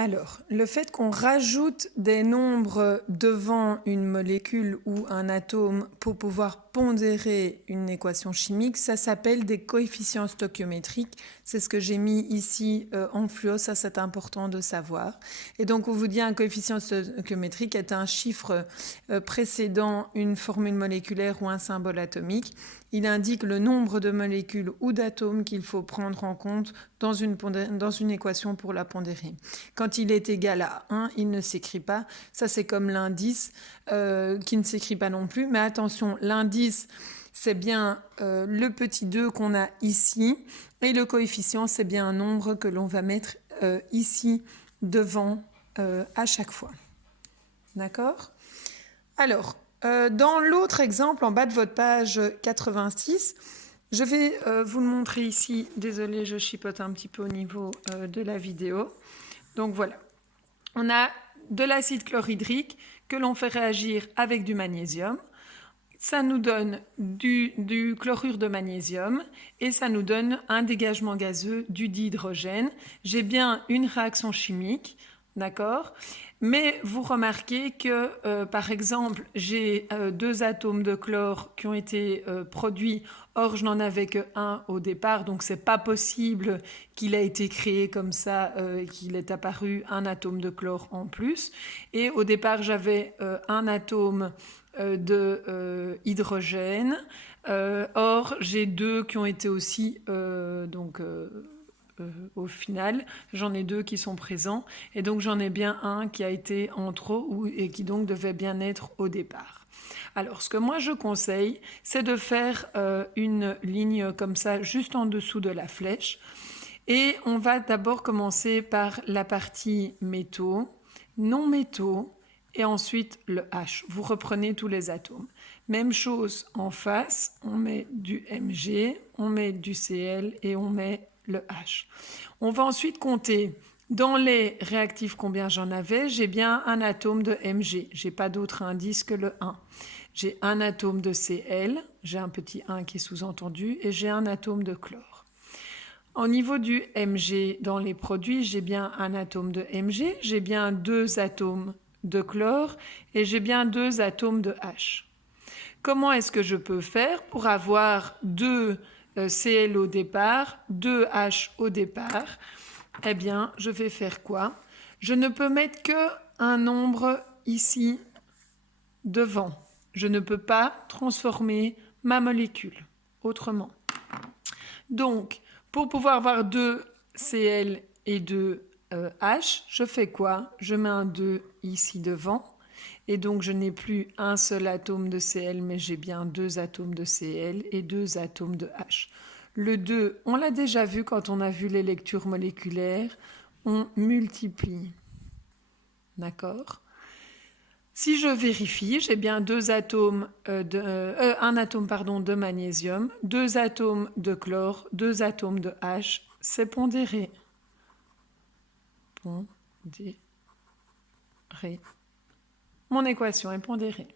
Alors, le fait qu'on rajoute des nombres devant une molécule ou un atome pour pouvoir pondérer une équation chimique, ça s'appelle des coefficients stoichiométriques. C'est ce que j'ai mis ici en fluo, ça c'est important de savoir. Et donc on vous dit un coefficient stoichiométrique est un chiffre précédant une formule moléculaire ou un symbole atomique. Il indique le nombre de molécules ou d'atomes qu'il faut prendre en compte dans une équation pour la pondérer. Quand il est égal à 1, il ne s'écrit pas. Ça, c'est comme l'indice qui ne s'écrit pas non plus. Mais attention, l'indice, c'est bien le petit 2 qu'on a ici. Et le coefficient, c'est bien un nombre que l'on va mettre ici devant à chaque fois. D'accord ? Alors, dans l'autre exemple, en bas de votre page 86, je vais vous le montrer ici. Désolée, je chipote un petit peu au niveau de la vidéo. Donc voilà, on a de l'acide chlorhydrique que l'on fait réagir avec du magnésium. Ça nous donne du chlorure de magnésium et ça nous donne un dégagement gazeux du dihydrogène. J'ai bien une réaction chimique, d'accord ? Mais vous remarquez que, par exemple, j'ai 2 atomes de chlore qui ont été produits. Or, je n'en avais qu'un au départ, donc c'est pas possible qu'il ait été créé comme ça, qu'il est apparu un atome de chlore en plus. Et au départ, j'avais un atome de hydrogène. Or, j'ai 2 qui ont été aussi au final, j'en ai 2 qui sont présents et donc j'en ai bien un qui a été en trop et qui donc devait bien être au départ. Alors ce que moi je conseille, c'est de faire une ligne comme ça juste en dessous de la flèche et on va d'abord commencer par la partie métaux, non métaux et ensuite le H. Vous reprenez tous les atomes. Même chose en face, on met du Mg, on met du Cl et on met le H. On va ensuite compter dans les réactifs combien j'en avais. J'ai bien un atome de Mg. J'ai pas d'autre indice que le 1. J'ai un atome de Cl, j'ai un petit 1 qui est sous-entendu, et j'ai un atome de chlore. Au niveau du Mg dans les produits, j'ai bien un atome de Mg, j'ai bien 2 atomes de chlore et j'ai bien 2 atomes de H. Comment est-ce que je peux faire pour avoir 2 Cl au départ, 2 H au départ? Eh bien, je vais faire quoi? Je ne peux mettre qu'un nombre ici devant. Je ne peux pas transformer ma molécule autrement. Donc, pour pouvoir avoir 2 Cl et 2 H, je fais quoi? Je mets un 2 ici devant. Et donc, je n'ai plus un seul atome de Cl, mais j'ai bien 2 atomes de Cl et 2 atomes de H. Le 2, on l'a déjà vu quand on a vu les lectures moléculaires, on multiplie. D'accord ? Si je vérifie, j'ai bien 2 atomes un atome de magnésium, 2 atomes de chlore, 2 atomes de H, c'est pondéré. Pondéré. Mon équation est pondérée.